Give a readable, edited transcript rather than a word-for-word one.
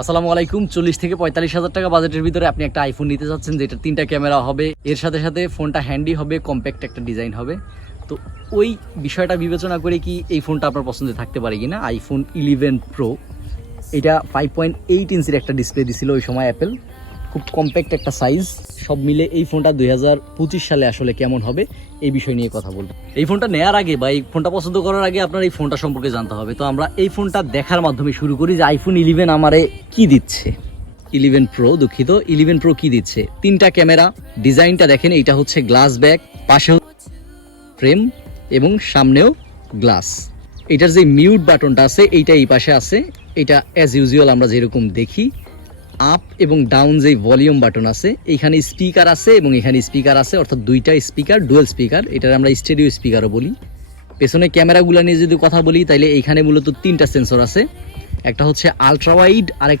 আসসালামু আলাইকুম। 40 থেকে 45,000 টাকা বাজেটের ভিতরে আপনি একটা আইফোন নিতে চাচ্ছেন, যেটা 3টা ক্যামেরা হবে, এর সাথে সাথে ফোনটা হ্যান্ডি হবে, কম্প্যাক্ট একটা ডিজাইন হবে। তো ওই বিষয়টা বিবেচনা করে কি এই ফোনটা আপনার পছন্দে থাকতে পারে কিনা। আইফোন 11 প্রো, এটা 5.8 ইঞ্চির একটা ডিসপ্লে দিছিল ওই সময় অ্যাপেল, খুব কম্প্যাক্ট একটা সাইজ। সব মিলে এই ফোনটা 2025 সালে আসলে কেমন হবে এই বিষয় নিয়ে কথা বলবো। এই ফোনটা নেওয়ার আগে বা এই ফোনটা পছন্দ করার আগে আপনার এই ফোনটা সম্পর্কে জানতে হবে। তো আমরা এই ফোনটা দেখার মাধ্যমে শুরু করি যে আইফোন 11 আমারে কি দিচ্ছে। 11 প্রো, দুঃখিত, 11 প্রো কি দিচ্ছে। 3টা ক্যামেরা, ডিজাইনটা দেখেন, এইটা হচ্ছে গ্লাস ব্যাক, পাশে ফ্রেম এবং সামনেও গ্লাস। এটার যে মিউট বাটনটা আছে এইটা এই পাশে আছে। এটা অ্যাজ ইউজুয়াল আমরা যেরকম দেখি। আপ এবং ডাউন যে ভলিউম বাটন আছে, এইখানে স্পিকার আছে এবং এখানে স্পিকার আছে, অর্থাৎ দুইটা স্পিকার, ডুয়াল স্পিকার। এটার আমরা স্টেরিও স্পিকারও বলি। পেছনে ক্যামেরাগুলো নিয়ে যদি কথা বলি তাহলে এইখানে মূলত 3টা সেন্সর আছে। একটা হচ্ছে আলট্রা ওয়াইড,